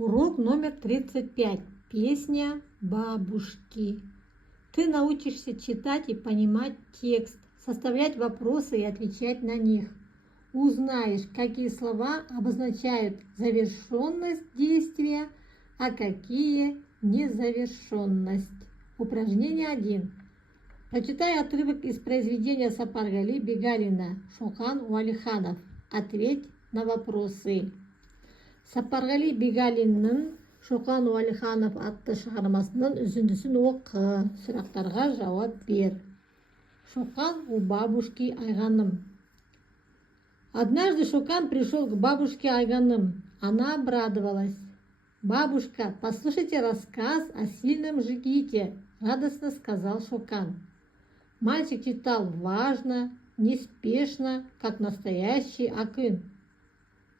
Урок номер 35. Песня бабушки. Ты научишься читать и понимать текст, составлять вопросы и отвечать на них. Узнаешь, какие слова обозначают завершенность действия, а какие незавершенность. Упражнение 1. Прочитай отрывок из произведения Сапаргали Бегалина «Шоқан Уалиханов». Ответь на вопросы. Сапаргали Бегалиннің «Шоқан Уалиханов» атты шығармасының үзіндісін оқы, сұрақтарға жауап бер. Шоқан у бабушки Айганым. Однажды Шокан пришел к бабушке Айганым. Она обрадовалась. «Бабушка, послушайте рассказ о сильном жигите», — радостно сказал Шокан. Мальчик читал важно, неспешно, как настоящий акын.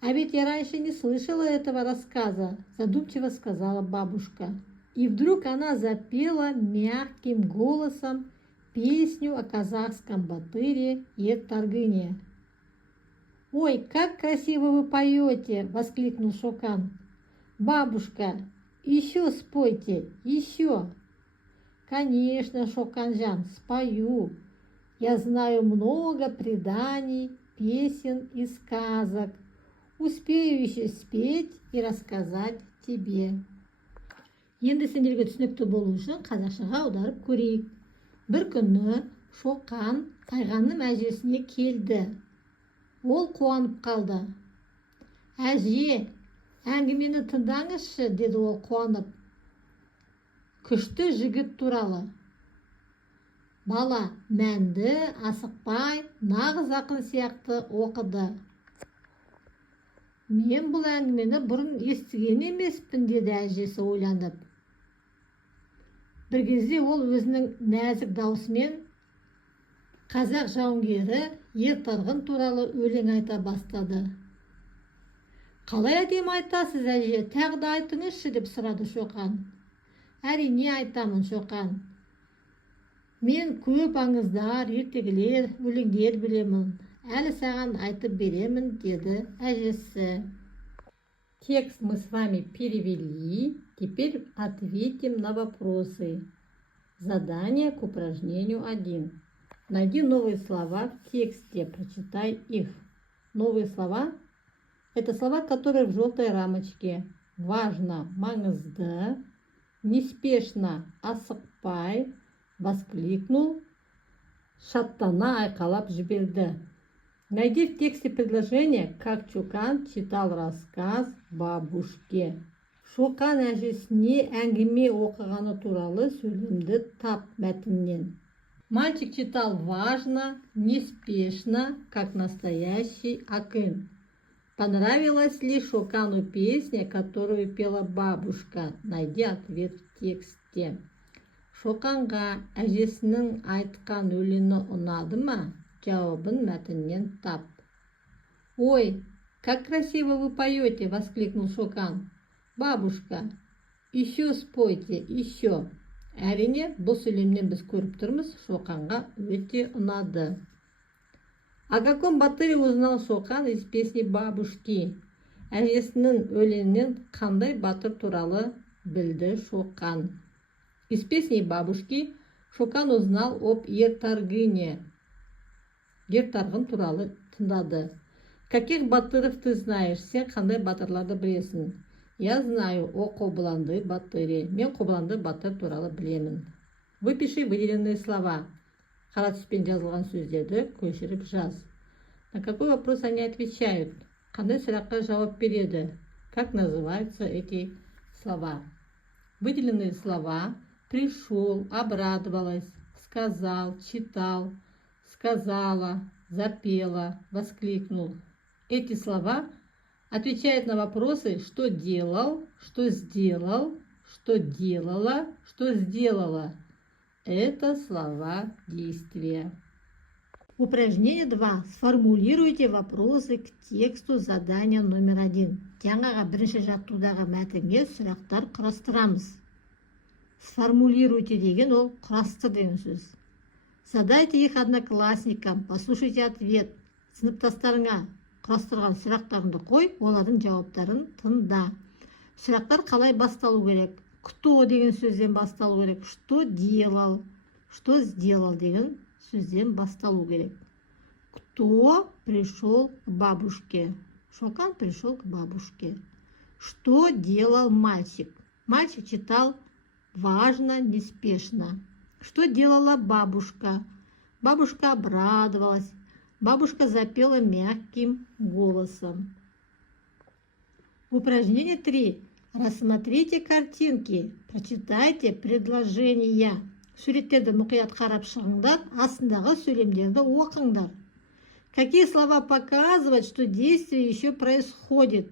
«А ведь я раньше не слышала этого рассказа», — задумчиво сказала бабушка. И вдруг она запела мягким голосом песню о казахском батыре Ертаргыне. «Ой, как красиво вы поете!» — воскликнул Шокан. «Бабушка, еще спойте, еще!» «Конечно, Шоканжан, спою. Я знаю много преданий, песен и сказок. Успею еще спеть и рассказать тебе». Енді сендерге түсінікті болу үшін қазақшаға аударып көрейік. Бір күні Шокан Айғаным әжесіне келді. Ол қуанып қалды. «Әже, әңгімені тыңдаңызшы», деді ол қуанып. «Күшті жігіт туралы». Бала мәнді, асықпай, нағыз ақын сияқты оқыды. «Мен бұл әңгімені бұрын естіген емеспін», деді әжесі ойланып. Бір кезде ол өзінің нәзік даусымен қазақ жауынгері Ертарғын туралы өлең айта бастады. «Қалай әдемі айтасыз, әже, тағы да айтыңызшы», деп сұрады Шоқан. «Әрине айтамын, Шоқан. Мен көп аңыздар, ертегілер, өлеңдер білемін. Әлі саған айтып беремін», деді әжесі. Текст мы с вами перевели. Теперь ответим на вопросы. Задание к упражнению 1. Найди новые слова в тексте, прочитай их. Новые слова – это слова, которые в желтой рамочке. Важно, маңызды, неспешно, асықпай, воскликнул, шаттана айқалап жіберді. Найди в тексте предложение, как Шокан читал рассказ бабушке. Шокан әжесіне әңгіме оқығаны туралы сөйлемді тап мәтіннен. Мальчик читал важно, неспешно, как настоящий акын. Понравилась ли Шокану песня, которую пела бабушка? Найди ответ в тексте. Шоканға әжесінің айтқан өлеңі ұнады ма? Жауабын мәтіннен тап. «Ой, как красиво вы поете!» — воскликнул Шокан. «Бабушка, еще спойте, еще!» Әрине, бұл сөйлемнен біз көріп тұрмыз, Шоканға өте ұнады. О каком батыре узнал Шокан из песни бабушки? Әжесінің өлеңінен қандай батыр туралы білді Шокан? Из песни бабушки Шокан узнал об Ертаргыне. Ертарғын туралы тыңдады. Каких батыров ты знаешь? Сен қандай батырларды білесің? Я знаю о Қобыланды батыре. Мен Қобыланды батыр туралы білемін. Выпиши выделенные слова. Қара түспен жазылған сөздерді көшіріп жаз. На какой вопрос они отвечают? Қандай сұраққа жауап береді? Как называются эти слова? Выделенные слова: пришел, обрадовалась, сказал, читал, сказала, запела, воскликнул. Эти слова отвечают на вопросы, что делал, что сделал, что делала, что сделала. Это слова действия. Упражнение 2. Сформулируйте вопросы к тексту задания номер 1. Жаңаға бірінші жаттудағы мәтінге сұрақтар құрастырамыз. Сформулируйте деген ол құрастыр деген сөз. Задайте их одноклассникам, послушайте ответ. Сыныптастарыңа құрастырған сұрақтарыңды қой, олардың жауаптарын тыңда. Сұрақтар қалай басталу керек? Кто деген сөзден басталу керек. Что делал? Что сделал деген сөзден басталу керек. Кто пришел к бабушке? Шокан пришел к бабушке. Что делал мальчик? Мальчик читал важно, неспешно. Что делала бабушка? Бабушка обрадовалась. Бабушка запела мягким голосом. Упражнение 3. Рассмотрите картинки. Прочитайте предложения. Суреттерді мұқият қарап шығыңдар, астындағы сөйлемдерді оқыңдар. Какие слова показывают, что действие еще происходит,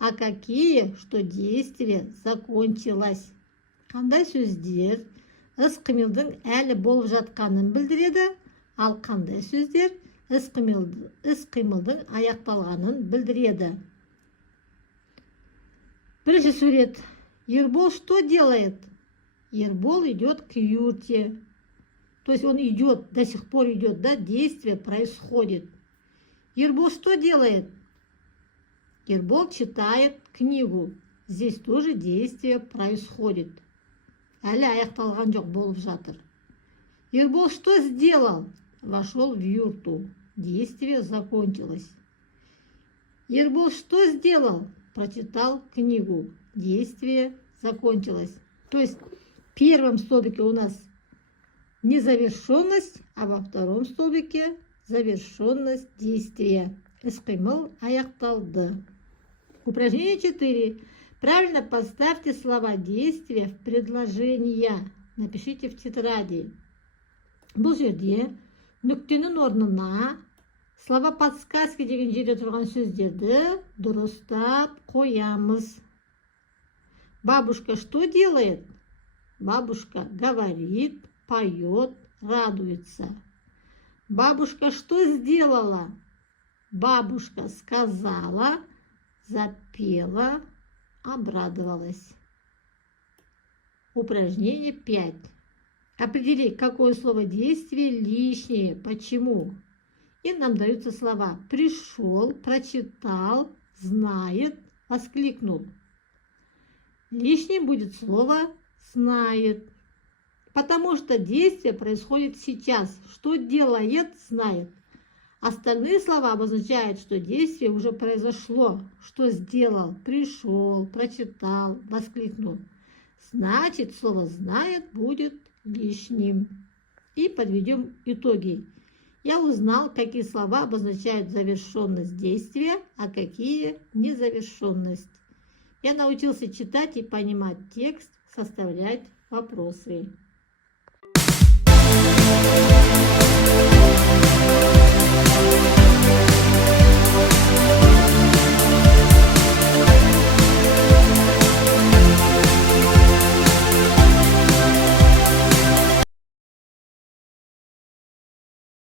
а какие, что действие закончилось? Қандай сөздер іс-қимылдың әлі болып жатқанын білдіреді, ал қандай сөздер іс-қимылдың аяқталғанын білдіреді. Бірінші сурет. Ербол что делает? Ербол идет к юрте. То есть он идет, до сих пор идет, да, действие происходит. Ербол что делает? Ербол читает книгу. Здесь тоже действие происходит. Әлі аяқталған жоқ, болып жатыр. Ербол что сделал? Вошел в юрту. Действие закончилось. Ербол что сделал? Прочитал книгу. Действие закончилось. То есть в первом столбике у нас незавершенность, а во втором столбике завершенность действия. Іс-қимыл аяқталды. Упражнение 4. Правильно поставьте слова действия в предложения. Напишите в тетради. Бұл жерде нүктенің орнына слова подсказки деген жерде тұрған сөздерді дұрыстап қоямыз. Бабушка что делает? Бабушка говорит, поет, радуется. Бабушка что сделала? Бабушка сказала, запела, обрадовалась. Упражнение 5. Определи, какое слово действие лишнее, почему. И нам даются слова пришел, прочитал, знает, воскликнул. Лишним будет слово знает, потому что действие происходит сейчас. Что делает, знает. Остальные слова обозначают, что действие уже произошло. Что сделал, пришел, прочитал, воскликнул. Значит, слово знает будет лишним. И подведем итоги. Я узнал, какие слова обозначают завершенность действия, а какие незавершенность. Я научился читать и понимать текст, составлять вопросы.